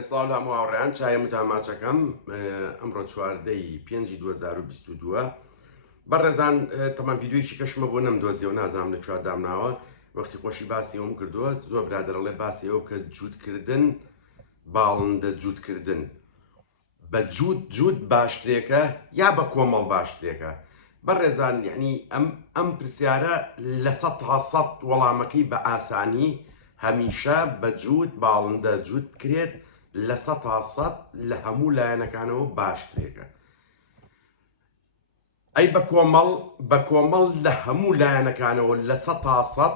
ساڵ هەموو هاوڕێیان چایە متاماچەکەم ئەمڕۆ 4/5/2022 بەڕێزان تەمان ڤیددیویکی کەشمە بۆ نەمدۆزیە و نازانم لە کوێ دامناوە وەختی خۆشی باسی ئەوم کردووە زۆر برادەڕەڵێ باسی ئەو کە جووتکردن باڵندە جووتکردن بە جووت باشترێکە یا بە کۆمەڵ باشترێکە بەڕێزان یعنی ئەم پرسیارە لە 100% وەڵامەکەی بە ئاسانی هەمیشە بە جووت باڵندە جووت بکرێت لە 100% لە هەموو لایەنەکانەوە باشترێکە. ئەی بە کۆمەڵ لە هەموو لایەنەکانەوە لە 100%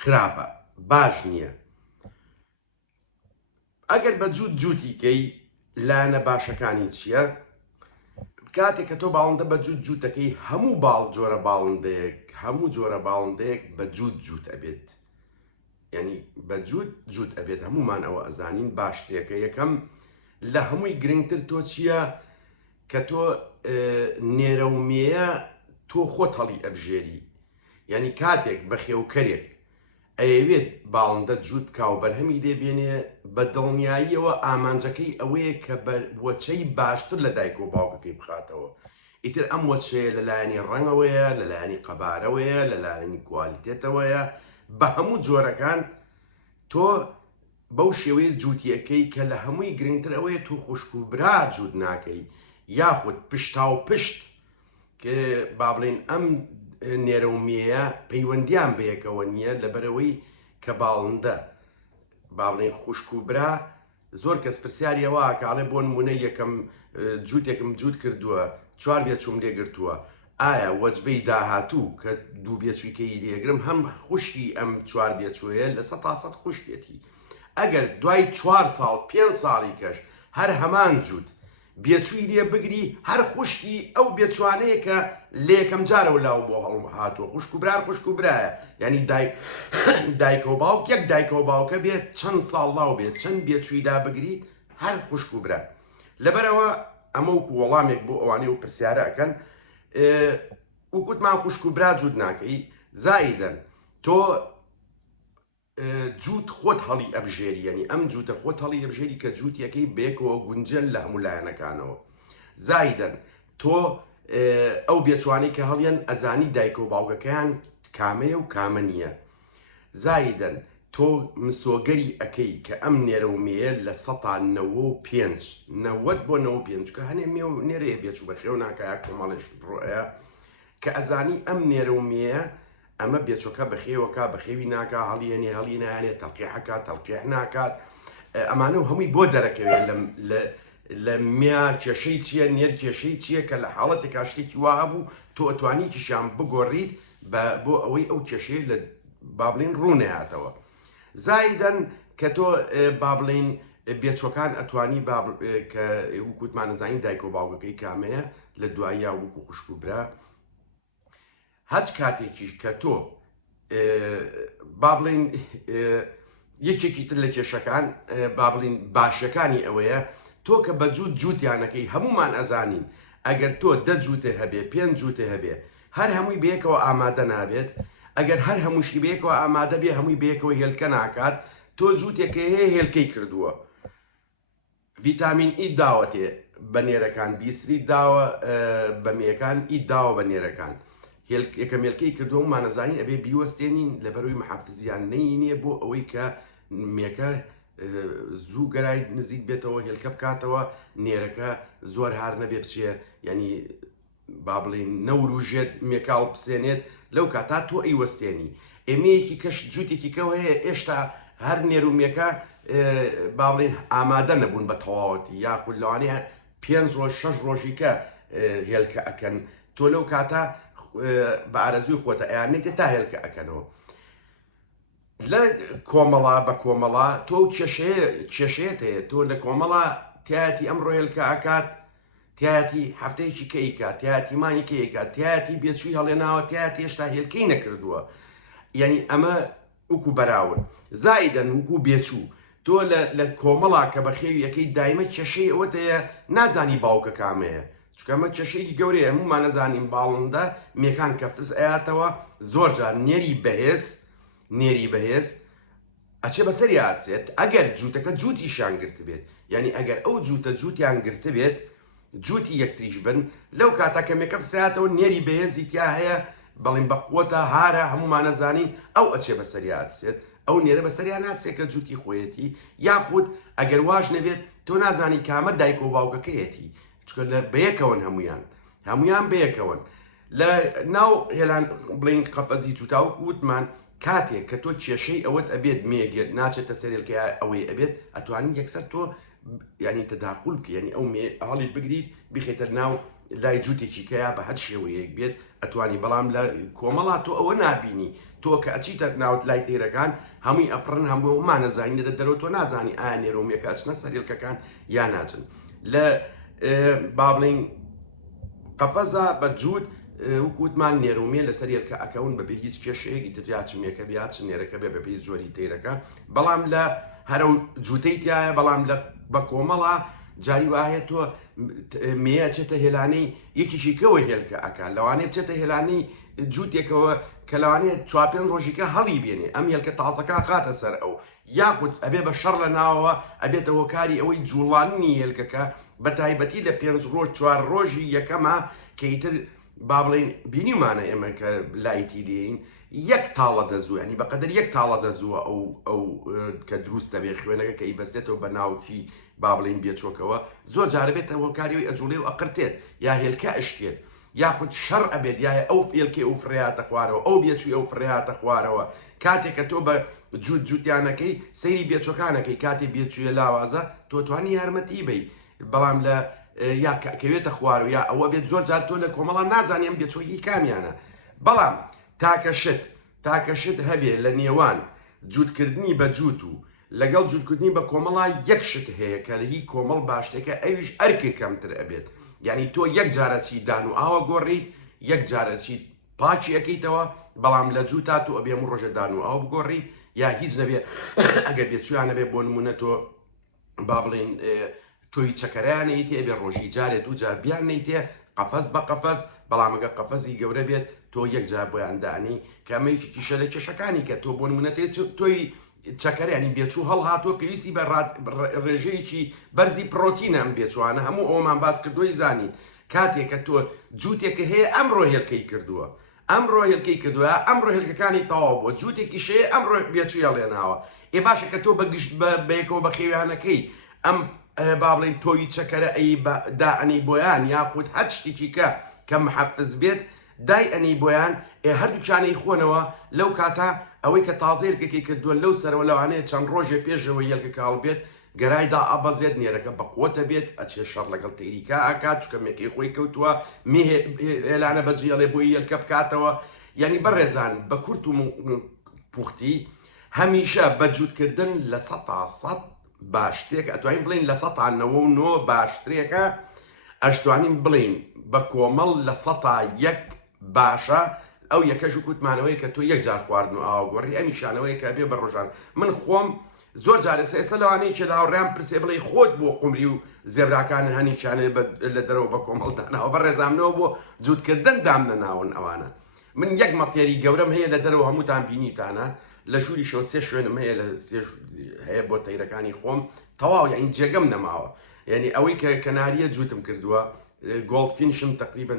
خراپە، باش نییە. ئەگەر بە جووتیکەی لایەنە باشەکانی چییە؟ کاتێک کە تۆ باڵندە بە جووتەکەی هەموو جۆرە باڵندەیەک هەموو جۆرە باڵندەیەک بە جووت ئەبێت، یعنی بە جووت ئەبێت. هەمومان ئەوە ئەزانین باشترێکە. یەکەم لە هەمووی گرنگتر تۆ چییە کە تۆ نێرەومێیە تۆ خۆت هەڵی ئەبژێری، یعنی کاتێک بە خێوکەرێک ئەیەوێت باڵندە جووت بکا و بەرهەمی لێبێنێ بە دڵنیاییەوە ئامانجەکەی ئەوەیە کە وەچەی باشتر لە دایک و باوکەکەی بخاتەوە. ئیتر ئەم وەچەیە لەلایەنی ڕەنگەوەیە، لەلایەنی قەبارەوەیە، لەلایەنی کوالیتێتەوەیە، بە هەموو جۆرەکان تۆ بەو شێوەیە جووتیەکەی کە لە هەمووی گرنگتر ئەوەیە تۆ خوشک و برا جووت ناکەی، یاخود پشتا و پشت کە با بڵێن ئەم نێرەومێیە پەیوەندیان بەیەکەوە نییە لەبەرەوەی کە باڵندە با بڵێن خوشک و برا. زۆر کەس پرسیاریەوە کاڵێ بۆ نمونە یەکەم جووتێکم جووت کردووە 4 بێچووم لێگرتووە، ئایا وەجبەی داهاتوو کە 2 بێچوویکەی لێگرم هەم خوشکی ئەم 4 بێچووەیە لە 100% خوشکێتی. ئەگەر دوای 4 ساڵ 5 ساڵی کەش هەر هەمان جووت بێچووی لێ بگری هەر خوشکی ئەو بێچوانەیە کە لە یەکەم جارەوە لاو بۆ هەڵم هاتووە خوشک و برار خوشک و برایە، یعنی دایک و باوک یەک دایک و باوکە بێت چەند ساڵ لاو بێت چەند بێچوویدا بگری هەر خوشک و برا. لەبەرەوە ئەمە وەکو وەڵامێک بۆ ئەوانەی و پرسیارە ئەکەن وەکوتمان خوشک و برا جووت ناکەی، زائیدەن تۆ جووت خۆت هەڵی ئەبژێری، یعنی ئەم جووتە خۆت هەڵی ئەبژێری کە جووتیەکەی بێکەوە گونجل لە هەموو لایەنەکانەوە. زائیدەن تۆ ئەو بێچوانەی کە هەڵیان ئەزانی دایک و باوکەکەیان کامەیە و کامە نییە. زائیدەن تۆ مسۆگەری ئەەکەی کە ئەم نێرەومێیە لە 95 90 بۆ 95 کە هەنێ مێ و نێرەیە بێچوو بە خێو ناکایە کۆمەڵێش ڕۆیە کە ئەزانی ئەم نێرەومێیە ئەمە بێچۆکە بەخێوەکە بەخێوی ناکە هەڵیێنێ هەڵی نایێت تەڵقیحەکات تەڵقیح ناکات. ئەمانە و هەمووی بۆ دەرەکەوێت لە میا کێشەی چییە نێر کێشەی چییە کە لە حاڵەتێکا شتێکی وا هەبوو تۆ ئەتوانی کیشیان بگۆڕیت بۆ ئەوەی ئەو کێشەیە لە با بڵێن ڕوونەهاتەوە. زائیدەن کە تۆ با بڵێن بێچۆکان ئەتوانی کە وکوتمانەزانی دایک و باوکەکەی کامەیە لە دواییە وەکو خوشک و برا. هەچ کاتێکی کە تۆ با بڵێن یەکێکی تر لە کێشەکان با بڵێن باشەکانی ئەوەیە تۆ کە بە جووتیانەکەی هەمومان ئەزانین ئەگەر تۆ 10 جووتە هەبێ 5 جووتە هەبێ هەر هەمووی بەیەکەوە ئامادە نابێت. ئەگەر هەر هەمووشی بەیەکەوە ئامادە بێ هەمووی بەیەکەوە هێلکە ناکات تۆ جووتێکە هەیە هێلکەی کردووە. ڤیتامین ئی داوەتێ بە نێرەکان، بیسری داوە بە مێەکان، ئی داوە بە نێرەکان، یەکەم هێلکەی کردووە مانەزانین ئەبێ بیوەستێنین لەبەرەوەی مەحافزیان نەیینێ بۆ ئەوەی کە مێکە زوو گەرای نزیک بێتەوە هێلکە بکاتەوە نێرەکە زۆر هار نەبێ بچێ، ینی با بڵێن نەوروژێت مێکاڵ بسێنێت لەو کاتا تۆ ئەیوەستێنی. ئێمەیەکی کەش جووتێکی کەەوە هەیە ئێشتا هەر نێرومێکە با بڵێن ئامادە نەبوون بە تەواوەتی یاخود لەوانەیە 5 ڕۆژ 6 ڕۆژی کە هێلکە ئەکەن تۆ لەو کاتا بە ئارەزووی خۆتە ئەیانێتە تا هێلکە ئەکەنەوە. لە کۆمەڵا بە کۆمەڵا تۆ کێشەیەت هەیە تۆ لە کۆمەڵا تایەتی ئەمڕۆ هێلکە ئاکات، تایەتی هەفتەیەکی کەیکات، تایەتی مانی کەیکات، تایەتی بێچووی هەڵێناوە، تایەتی هێشتا هێلکەی نەکردووە، یعنی ئەمە وەکو بەراورد. زائیدەن وەکو بێچوو تۆ لە کۆمەڵا کە بە خێوی ئەەکەی دایمە کێشەی ئەوەتەیە نازانی باوکە کامەیە، چکە ئەمە کێشەیەکی گەورەیە هەموومان نەزانین باڵندە مێکان کە فز ئەیاتەوە زۆر جار نێری بەهێز ئەچێ بەسەری هاچێت ئەگەر جووتەکە جووتیشیان گرت بێت یعنی ئەگەر ئەو جووتە جووتیان گرت بێت جووتی یەکتریش بن لەو کاتاکە مێکەپ ساتەوە نێری بەهێزی تیا هەیە بەڵێن بەقوتە هارە هەمومان نەزانین ئەو ئەچێ بەسەری هاچێت ئەو نێرە بەسەریان ناچێت کە جووتی خۆیەتی یاخود ئەگەر واش نەبێت تۆ نازانی کامە دایک و باوکەکەیەتی چکە لە بەیەکەون هەمویان بەیەکەون لە ناو هێلان بڵین قەفەزی جووتاوک وتمان کاتێک کە تۆ کێشەی ئەوەت ئەبێت مێگێت ناچێتە سەرێلکە ئەوەی ئەبێت ئەتوانین یەکسەر تۆ ینی تەداخل بکە ینی ئەو هەڵی بگریت بخێتە ناو لای جووتێکی کەیا بە هەر شێوەیەک بێت ئەتوانی بەڵام لە کۆمەڵا تۆ ئەوە نابینی تۆ کە ئەچیتە ناوت لای تێرەکان هەمووی ئەپڕن هەموو مانەزانین لە دەرەوە تۆ نازانی ئایا نێرۆمێکە ئەچنە سەرێلکەکان یا ناچن لە با بڵین قەفەزە بە جووت وکوتمان نێرومێ لەسەر هێلکە ئەکەون بەبێ هیچ کێشەیەکی تریا چمێکە بیا چ نێرەکە بێ بەپێی زۆری تێرەکە بەڵام لە هەرە جووتەی تایە بەڵام بە کۆمەڵا جاری وایە تۆ مێە چێتە هێلانەی یەکیشی کەوە هێلکە ئەکان لەوانەیە بچێتە هێلانەی جووتێکەوە کە لەوانەیە 4-5 ڕۆژیکە هەڵی بێنێ ئەم هێلکە تازەکە خاتە سەر ئەو یاخود ئەبێ بە شەڕ لە ناوەوە ئەبێتە هۆکاری ئەوەی جوڵانی هێلکەکە بە تایبەتی لە 5 ڕۆژ 4 ڕۆژی یەکەمە کە ئیتر با بڵێن بینیمانە ئێمە کە لایتی دێین یەک تاڵە دەزوو ینی بەقەدر یەک تاڵە دەزووە ئەو کە دروستە بێ خوێنەکە کە ئیبەستێتەوە بە ناوکی با بڵین بێچۆکەوە زۆر جارە بێتە هۆکاریەوەی ئەجوڵێ و ئەقرتێت یا هێلکە ئەشکێت یاخود شەڕ ئەبێت یاە ئەو فێلکێ ئەو فرێاتە خوارەوە ئەو بێچووی ئەو فرێاتە خوارەوە کاتێک کە تۆ بە جووتیانەکەی سەیری بێچۆکانەکەی کاتێ بێچوویە لاوازە تۆ توانی یارمەتی بی بەڵام لە یا کەوێتە خوار و یا ئەوە بێت زۆر جار تۆ لە کۆمەڵان نازانیم بێچۆکی کامیانە بەڵام تاکەشت هەبێ لە نێوان جووتکردنی بە جووت و لەگەڵ جووتکردنی بە کۆمەڵا یەک شت هەیە کە لە هی کۆمەڵ باشتێکە ئەویش ئەرکی کەمتر ئەبێت یعنی تۆ یەک جارەچی دان و ئاوە گۆڕیت یەک جارەچی پاچی ئەەکەیتەوە بەڵام لە جووتا تۆ ئەبێم ڕۆژە دان و ئاو بگۆڕیت یا هیچ نەبێ ئەگەر بێچویانە بێ بۆ نمونە تۆ با بڵێن تۆی چەکەرانەی تێ بێ ڕۆژی جارێت و جار بیان نەیتێ قەفەز بە قەفەز بەڵامەگە قەفەزی گەورە بێت تۆ یەک جار بۆیاندانی کەمەیەکی کیشە لە کێشەکانی کە تۆ بۆ نمونەتێ تۆی چەکەرانی بێچوو هەڵهاتۆ پێویستی بە ڕێژەیەکی بەرزی پرۆتینە ئەم بێچوانە هەموو ئەومان باس کردووی زانین کاتێک کە تۆ جووتێکە هەیە ئەمڕۆ هێلکەی کردووە ئەمڕۆ هێلکەی کردووە ئەمڕۆ هێلکەکانی تەواو بووە جووتێکی شەیە ئەمڕۆ بێچووی هەڵێناوە ێ باشە کە تۆ بەگشت بەیەکەوە بە خێویانەکەی ئەم با بڵێن تۆی چەکەرە ئەی دائنی بۆیان یاخود هەر شتێکی کە محەفز بێت دای ئەنی بۆیان هەردووچانەی خۆنەوە لەو کاتە ئەوەی کە تازەیەکێکی کردووە لەو سەرەوە لەوانەیە چەند ڕۆژێ پێشەوە یەکە کاڵ بێت گەرایدا ئابەزێت نێرەکە بەقوتە بێت ئەچێ شەڕ لەگەڵ تێریکا ئاکات چکە مێکی خۆی کەوتووە هێلانە بەجیێڵێ بۆی یەلکە بکاتەوە یعنی بەڕێزان بە کورت و پوختی هەمیشە بەجووتکردن لە 100% باشترێک ئەتوانین بڵین لە 100 باشترێکە ئەشتوانین بڵین بە کۆمەڵ لە 100 باشە ئەو یەکەش و کووتمانەوەی کە تۆ یەک جار خواردن و ئاوگۆڕی ئەمیشانەوەی کە بێ بە ڕۆژان من خۆم زۆر جارە ئێستا لەوانەیە کە لاوەڕیان پرسێ بڵێ خۆت بۆ قومری و زێبراکان هەنیچانێ لە دەرەوە بە کۆمەڵدانەوە بە ڕێزامنەوە بۆ جووتکردن دام نەناون ئەوانە من یەک مەتێری گەورەم هەیە لە دەرەوە هەمووتان بینیتانە لە ژووری شۆ 3 شوێنم هەیە لە هەیە بۆ تەیرەکانی خۆم تەواو یعنی جێگەم نەماوە یعنی ئەوەی کە کەناریە جووتم کردووە گۆڵدفینشم تقریبا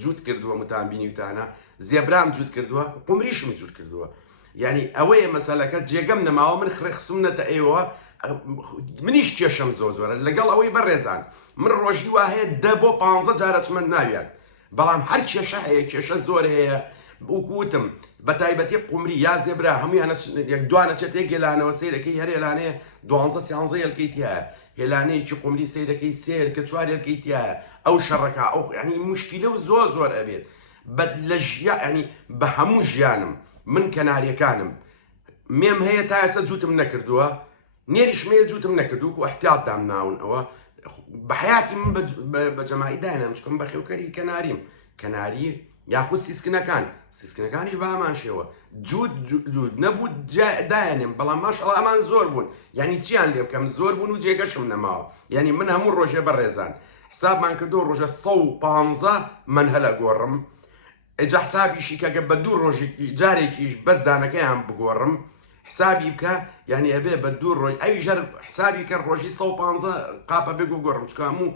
جووت کردووە متان بینیوتانە زێبرام جووت کردووە قومریشم جووت کردووە یعنی ئەوەیە مەسەلەکە جێگەم نەماوە من خرێخستومنەتە ئێوە منیش کێشەم زۆرە لەگەڵ ئەوەی بەڕێزان من ڕۆژی وا هەیە 10 بۆ 15 جارە چمە ناویان بەڵام هەر کێشە هەیە کێشە زۆر هەیە وکوتم بە تایبەتی قومری یا زێبرا هەمویانە دوانە چێتێک گێلانەوە سیرەکەی هەر هێلانەیە 12 هێلکەی تایە هێلانەیەکی قومری سیرەکەی سێر کە 4 هێلکەی تایە ئەو شەڕەکە ئەو ینی مشکلە و زۆر ئەبێت لە ژیانی بە هەموو ژیانم من کەناریەکانم مێم هەیە تا ئێستا جووتم نەکردووە نێریشمەیە جووتم نەکردووە و احتیاط دام ناون ئەوە بە حیاتی من بە جەماعی داینام چکم بە خێوکەری کەناریم کەناری یاخود سیسکنەکانیش بە ئامان شێوە جووت نەبوو دایانێم بەڵام ماشەڵڵا ئەمان زۆر بوون یعنی چیان لێ بکەم زۆر بوون و جێگەشم نەماوە یعنی من هەموو ڕۆژێ بەڕێزان حسابمان کردو ڕۆژە 115 من هەلە گۆڕم ئەجا حسابیشی کەگە بە 2 ڕۆژێکی جارێکیش بەس دانەکەیان بگۆڕم حسابی بکە یعنی ئەبێ بە دوو ڕۆژ ئەوی ژەر حسابی کە ڕۆژی 150 قاپە بێ و گۆڕم چکە هەموو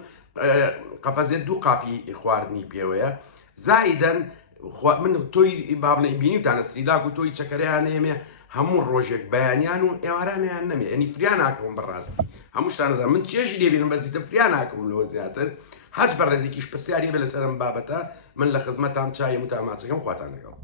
قەفەزێت دوو قاپی خواردنی پێوەیە زائیدەن من تۆی بابنەی بینیوتانە سریلاک و تۆی چەکەریان نێمێ هەموو ڕۆژێک بەیانیان و ئێوارانیان نەمێ ئەنی فریان ناکەم بەڕاستی هەموو شتان نەزانم من چێژی لێبینم بەزیتە فریان ناکەم لەوە زیاتر هەچ بە ڕێزێکیش پرسیاری بێ لەسەرم بابەتە من لە خزمەتان چای وتاماچەکەم خواتان لەگەڵ